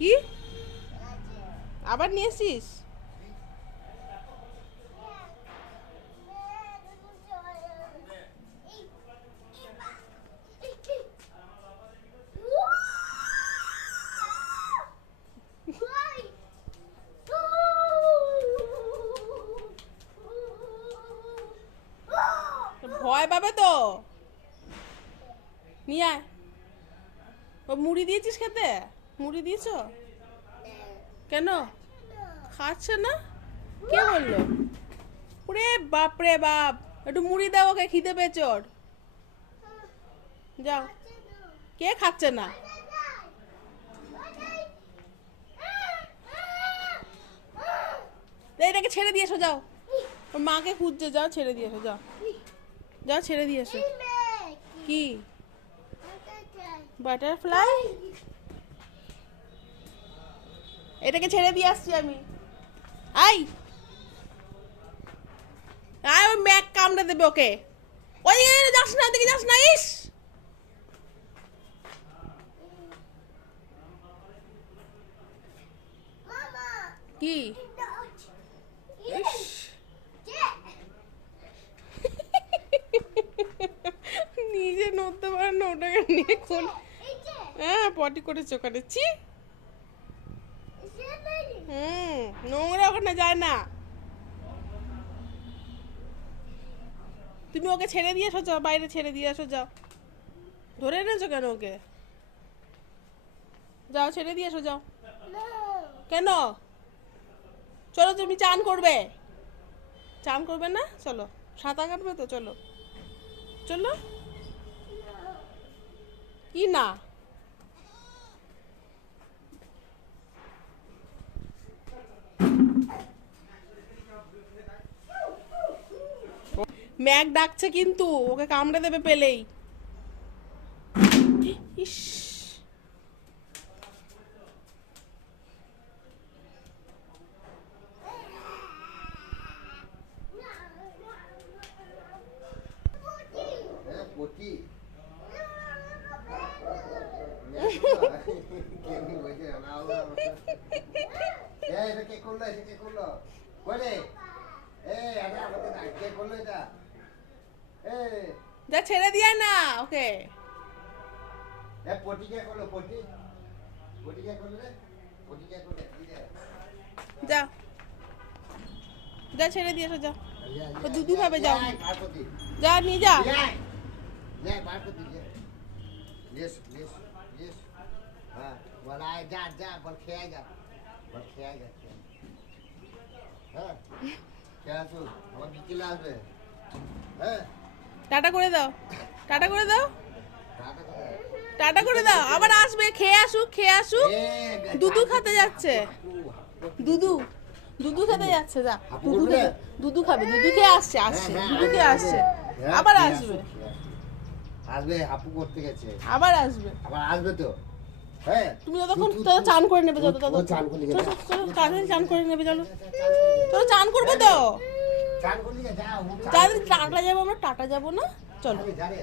কি আবার নিয়ে এসছিস? ভয় পাবে তো। নিয়ে আয়। ও মুড়ি দিয়েছিস খেতে? মুড়ি দিয়েছ? কেন খাচ্ছে না? কে বললো? ওরে বাপ রে বাপ, একটু মুড়ি দাও ওকে, খিদে পেয়েছে ওর। যাও। কে খাচ্ছে না? এটাকে ছেড়ে দিয়ে এসো, যাও। ওর মাকে খুঁজছে, যাও ছেড়ে দিয়ে এসো, যাও। যাও ছেড়ে দিয়ে এসো। কি বাটারফ্লাই? এটাকে ছেড়ে দিয়ে আসছি আমি। আই আয়, ওই ম্যাক কামড়ে দেবে ওকে। ওই যাস না, ওদিকে যাস না। ইস কি নিজে নড়তে পারে না, ওটাকে নিয়ে কোন। হ্যাঁ পটি করেছে ওখানে। ছি, নোংরা ওখানে যায় না। তুমি ওকে ছেড়ে দিয়ে এসো, যাও বাইরে ছেড়ে দিয়ে এসো, যাও। ধরে এনেছো কেন ওকে? যাও ছেড়ে দিয়ে এসো, যাও। কেন? চলো, তুমি চান করবে? চান করবে না? চলো, সাঁতার কাটবে তো, চলো চলো। কি না? ম্যাক ডাকছে কিন্তু, ওকে কামড়ে দেবে পেলেই। ইস, যা ছেড়ে দিয়ে না ওকে। যা যা ছেড়ে দিয়ে এসো, যাও। ও দুধু খাবে, যাও। যা নিয়ে যা। টাটা করে দাও, টাটা করে দাও, টাটা করে দাও। আবার আসবে, খেয়ে আসুক, খেয়ে আসুক। দুধু খেতে যাচ্ছে, দুধু দুধু খেতে যাচ্ছে। যা, দুধু খেতে, দুধু খাবে, দুধু খেয়ে আসছে, আসছে, দুধু খেয়ে আসছে। আবার আসবে, আসবে। হাপু করতে গেছে, আবার আসবে, আবার আসবে তো। হ্যাঁ, তুমি যতক্ষণ তোরা চান করে নেবে, যত তত চান করলি গেছে, কাজে চান করে নেবে। চলো, তোরা চান করবো তো। চান করলি যা, যাদের টাটা যাবো আমরা, টাটা যাবো না, চলো। যা রে।